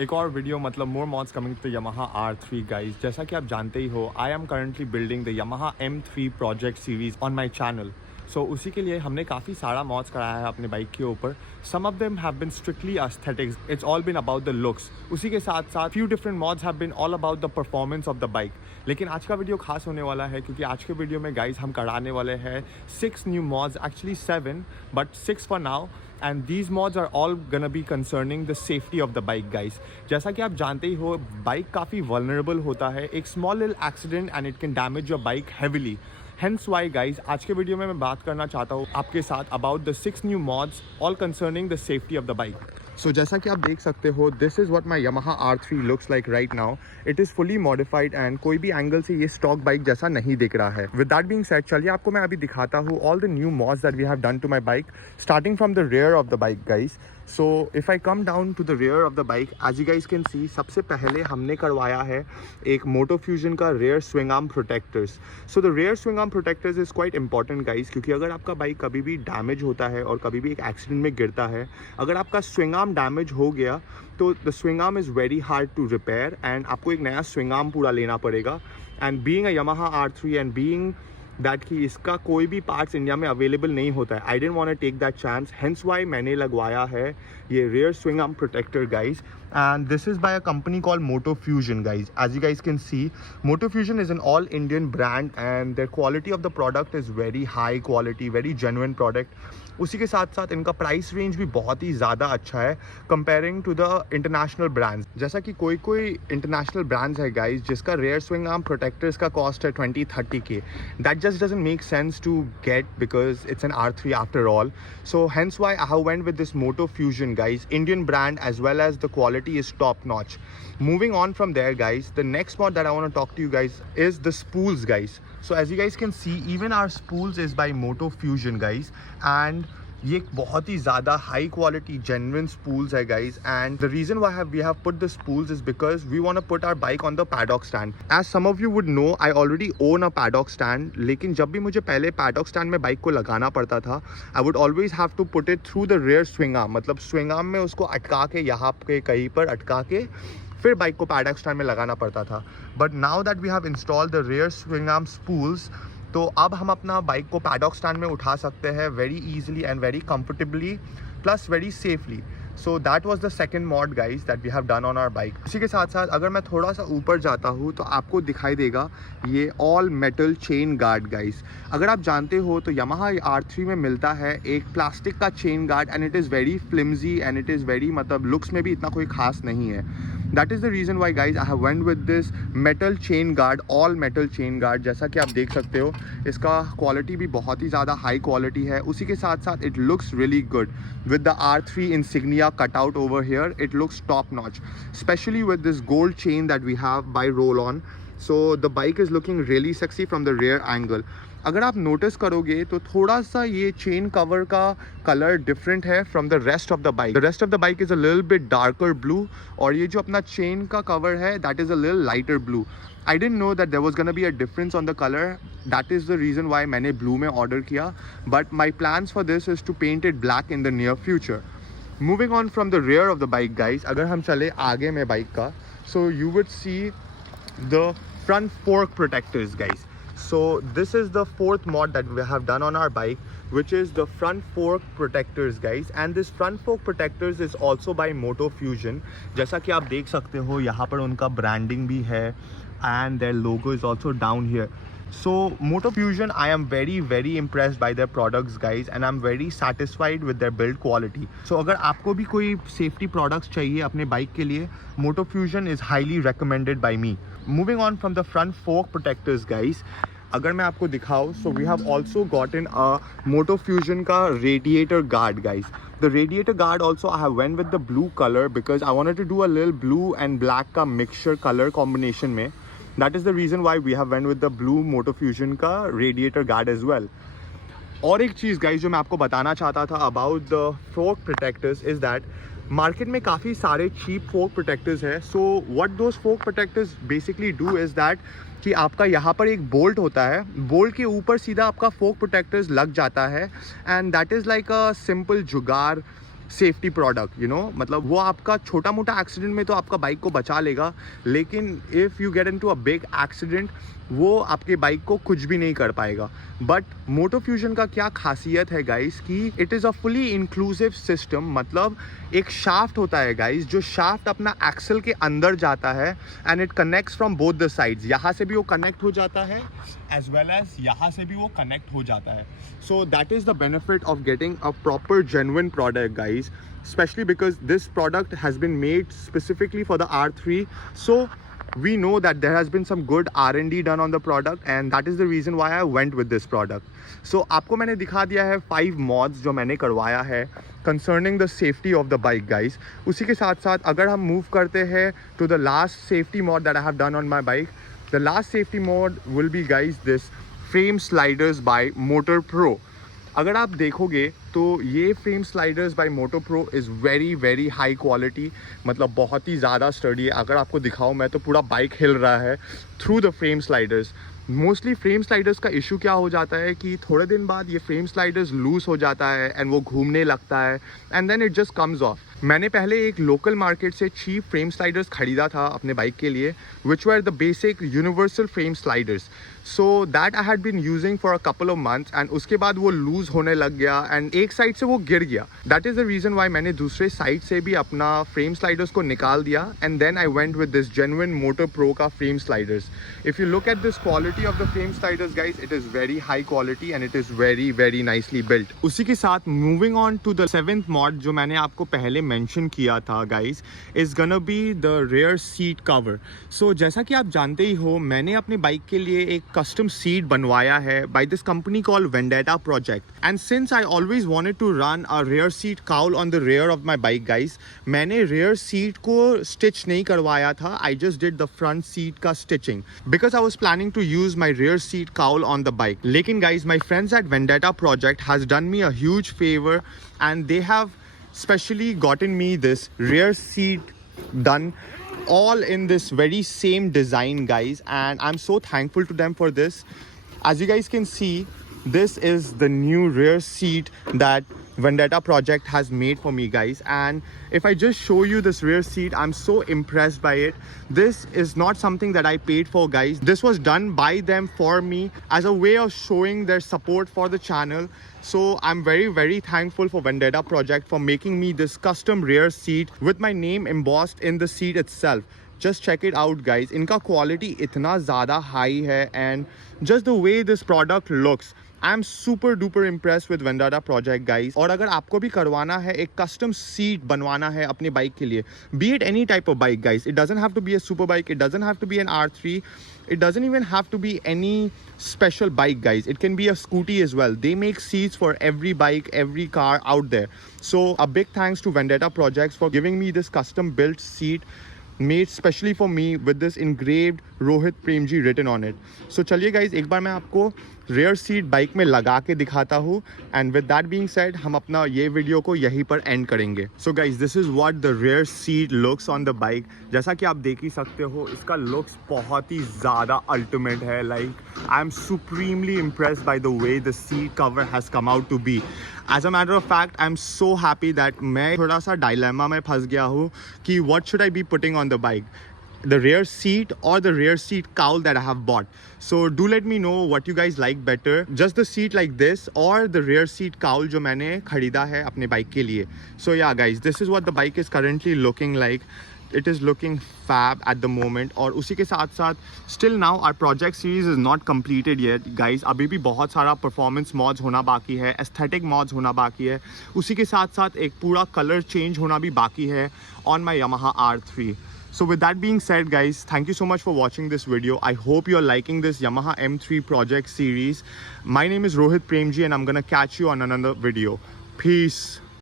एक और वीडियो मतलब more mods coming to Yamaha R3 guys. जैसा कि आप जानते ही हो, I am currently building the Yamaha M3 project series on my channel. So उसी के लिए हमने काफ़ी सारा मॉड्स कराया है अपने बाइक के ऊपर। Some of them have been strictly aesthetics, it's all been about the looks. उसी के साथ साथ few different mods have been all about the performance of the bike. लेकिन आज का वीडियो खास होने वाला है क्योंकि आज के वीडियो में गाइज हम कराने वाले हैं 6 new mods, actually 7 but 6 for now. And these mods are all gonna be concerning the safety of the bike guys. जैसा कि आप जानते ही हो, बाइक काफ़ी वल्नरेबल होता है। एक small little accident and it can damage your bike heavily. Hence Y guys आज के वीडियो में मैं बात करना चाहता हूँ आपके साथ about the 6 new mods all concerning the safety of the bike. So जैसा कि आप देख सकते हो, this is what my Yamaha R3 looks like right now. It is fully modified and कोई भी एंगल से ये स्टॉक बाइक जैसा नहीं दिख रहा है। विद दैट बीइंग सेड, चलिए आपको मैं अभी दिखाता हूँ all the new mods that we have done to my bike, starting from the rear of the bike guys. So if I come down to the rear of the bike, as you guys can see, सबसे पहले हमने करवाया है एक Moto Fusion का rear swing arm protectors। So the rear swing arm protectors is quite important guys, क्योंकि अगर आपका बाइक कभी भी डैमेज होता है और कभी भी एक एक्सीडेंट में गिरता है, अगर आपका स्विंग आर्म डैमेज हो गया तो the swing arm is very hard to repair and आपको एक नया स्विंग आर्म पूरा लेना पड़ेगा। And being a Yamaha R3 and being that कि इसका कोई भी पार्ट्स इंडिया में अवेलेबल नहीं होता है, I don't want to take that chance. Hence why मैंने लगवाया है ये rear swing arm protector guys, and this is by a company called Moto Fusion guys. As you guys can see, Moto Fusion is an all Indian brand and their quality of the product is very high quality, very genuine product. उसी के साथ साथ इनका price range भी बहुत ही ज़्यादा अच्छा है comparing to the international brands. जैसा कि कोई इंटरनेशनल ब्रांड्स है गाइज जिसका rear swing arm protectors का कॉस्ट है 20-30K। That just doesn't make sense to get because it's an R3 after all. So hence why I have went with this Moto Fusion guys, Indian brand, as well as the quality is top notch. Moving on from there guys, the next mod that I want to talk to you guys is the spools guys. So as you guys can see, even our spools is by Moto Fusion guys, and ये एक बहुत ही ज़्यादा high quality genuine spools है guys. And the reason why we have put the spools is because we want to put our bike on the paddock stand. As some of you would know, I already own a paddock stand, लेकिन जब भी मुझे पहले paddock stand में bike को लगाना पड़ता था, I would always have to put it through the rear swing arm, मतलब स्विंग आर्म में उसको अटका के, यहाँ पे कहीं पर अटका के फिर बाइक को पैडॉक स्टैंड में लगाना पड़ता था। But now that we have installed the rear swing arm spools, तो अब हम अपना बाइक को पैडॉक स्टैंड में उठा सकते हैं very easily and very comfortably plus very safely. So that was the second mod guys that we have done on our bike. इसी के साथ साथ अगर मैं थोड़ा सा ऊपर जाता हूँ तो आपको दिखाई देगा ये all metal chain guard guys. अगर आप जानते हो तो Yamaha R3 में मिलता है एक प्लास्टिक का chain guard and it is very flimsy and it is very, मतलब लुक्स में भी इतना कोई खास नहीं है। That is the reason Y guys I have went with this metal chain guard, all metal chain guard. जैसा कि आप देख सकते हो, इसका क्वालिटी भी बहुत ही ज़्यादा हाई क्वालिटी है। उसी के साथ साथ it looks really good with the R3 insignia cut out over here. It looks top notch, especially with this gold chain that we have by roll on. So the bike is looking really sexy from the rear angle. अगर आप notice करोगे तो थोड़ा सा ये chain cover का colour different है from the rest of the bike. The rest of the bike is a little bit darker blue, और ये जो अपना चेन का कवर है that is a little lighter blue. I didn't know that there was gonna be a difference on the colour, that is the reason why मैंने blue में order किया। But my plans for this is to paint it black in the near future. Moving on from the rear of the bike guys, अगर हम चले आगे में bike का, so you would see the front fork protectors guys. So this is the fourth mod that we have done on our bike, which is the front fork protectors guys, and this front fork protectors is also by Moto Fusion. जैसा कि आप देख सकते हो, यहाँ पर उनका branding भी है and their logo is also down here. So Moto Fusion, I am very impressed by their products guys, and I'm very satisfied with their build quality. So अगर आपको भी कोई सेफ्टी प्रोडक्ट्स चाहिए अपने बाइक के लिए, Moto Fusion is highly recommended by me. Moving on from the front fork protectors guys, अगर मैं आपको दिखाऊँ, so we have also gotten a Moto Fusion का radiator guard guys. The radiator guard also I have went with the blue color because I wanted to do a little blue and black का mixture color combination में. That is the reason why we have went with the blue Moto Fusion का radiator guard as well. और एक चीज़ guys जो मैं आपको बताना चाहता था about the fork protectors is that market में काफ़ी सारे चीप fork protectors है। सो what those fork protectors basically do is that कि आपका यहाँ पर एक बोल्ट होता है, बोल्ट के ऊपर सीधा आपका fork protectors लग जाता है, and that is like a simple जुगाड़ सेफ्टी प्रोडक्ट, यू नो, मतलब वो आपका छोटा मोटा एक्सीडेंट में तो आपका बाइक को बचा लेगा, लेकिन if you get into a big accident वो आपके बाइक को कुछ भी नहीं कर पाएगा। बट मोटो फ्यूजन का क्या खासियत है गाइस कि it is a fully inclusive system, मतलब एक शाफ्ट होता है गाइस, जो शाफ्ट अपना एक्सल के अंदर जाता है and it connects from both the sides. यहाँ से भी वो कनेक्ट हो जाता है एज वेल एज यहाँ से भी वो कनेक्ट हो जाता है। So that is the benefit of getting a proper genuine product guys, especially because this product has been made specifically for the R3. So we know that there has been some good R&D done on the product and that is the reason why I went with this product. So आपको मैंने दिखा दिया है 5 mods जो मैंने करवाया है concerning the safety of the bike guys. उसी के साथ साथ अगर हम move करते हैं to the last safety mod that I have done on my bike, the last safety mod will be guys this frame sliders by Motor Pro. अगर आप देखोगे तो ये frame sliders by Moto Pro is very high quality, मतलब बहुत ही ज़्यादा study है। अगर आपको दिखाऊं मैं तो पूरा बाइक हिल रहा है through the frame sliders. Mostly frame sliders का इशू क्या हो जाता है कि थोड़े दिन बाद ये फ्रेम स्लाइडर्स लूज हो जाता है एंड वो घूमने लगता है and then it just comes off. मैंने पहले एक लोकल मार्केट से चीप फ्रेम स्लाइडर्स ख़रीदा था अपने बाइक के लिए, which were the basic universal frame sliders. So that I had been using for a couple of months and उसके बाद वो लूज़ होने लग गया एंड एक साइड से वो गिर गया। That is the reason why मैंने दूसरे साइड से भी अपना फ्रेम स्लाइडर्स को निकाल दिया and then I went with this genuine Moto Pro का frame sliders. If you look at this quality of the frame sliders guys, it is very high quality and it is very nicely built. उसी के साथ moving on to the 7th mod जो मैंने आपको पहले mention किया था guys, is gonna be the rear seat cover. So जैसा कि आप जानते ही हो, मैंने अपने बाइक के लिए एक कस्टम सीट बनवाया है by this company call Vendetta Project and since I always wanted to run a rear seat cowl on the rear of my bike guys, मैंने रेयर सीट को स्टिच नहीं करवाया था। I just did the front seat का stitching because I was planning to use my rear seat cowl on the bike. लेकिन guys my friends at Vendetta Project has done me a huge favour and they have specially gotten me this rear seat done all in this very same design guys, and I'm so thankful to them for this. As you guys can see, this is the new rear seat that Vendetta project has made for me guys, and if I just show you this rear seat, I'm so impressed by it. This is not something that I paid for guys. This was done by them for me as a way of showing their support for the channel. So I'm very thankful for Vendetta project for making me this custom rear seat with my name embossed in the seat itself. Just check it out guys, इनका quality इतना ज़्यादा high है and just the way this product looks, I am super duper impress with vendetta project guys. और अगर आपको भी करवाना है, एक कस्टम सीट बनवाना है अपने बाइक के लिए, be it any type of bike guys, it doesn't have to be a super bike, it doesn't have to be an R3, it doesn't even have to be any special bike guys, it can be a scooty as well. They make seats for every bike, every car out there. So a big thanks to Vendetta Projects for giving me this custom built seat made specially for me with this engraved Rohit Premji written on it. So चलिए guys, एक बार मैं आपको rare seat bike में लगा के दिखाता हूँ and with that being said हम अपना ये वीडियो को यहीं पर एंड करेंगे। So guys, this is what the rear seat looks on the bike. जैसा कि आप देख ही सकते हो, इसका लुक्स बहुत ही ज़्यादा अल्टीमेट है। Like I am supremely impressed by the way the seat cover has come out to be. As a matter of fact I am so happy that मैं थोड़ा सा डायलेमा में फंस गया हूँ कि what should I be putting on the bike, the rear seat or the rear seat cowl that I have bought. So do let me know what you guys like better, just the seat like this or the rear seat cowl जो मैंने खरीदा है अपने bike के लिए. So yeah guys, this is what the bike is currently looking like. It is looking fab at the moment. और उसी के साथ साथ still now our project series is not completed yet guys. अभी भी बहुत सारा performance mods होना बाकी है, aesthetic mods होना बाकी है, उसी के साथ साथ एक पूरा color change होना भी बाकी है on my Yamaha R3. So with that being said guys, thank you so much for watching this video. I hope you're liking this Yamaha M3 project series. My name is Rohit Premji and I'm gonna catch you on another video. Peace.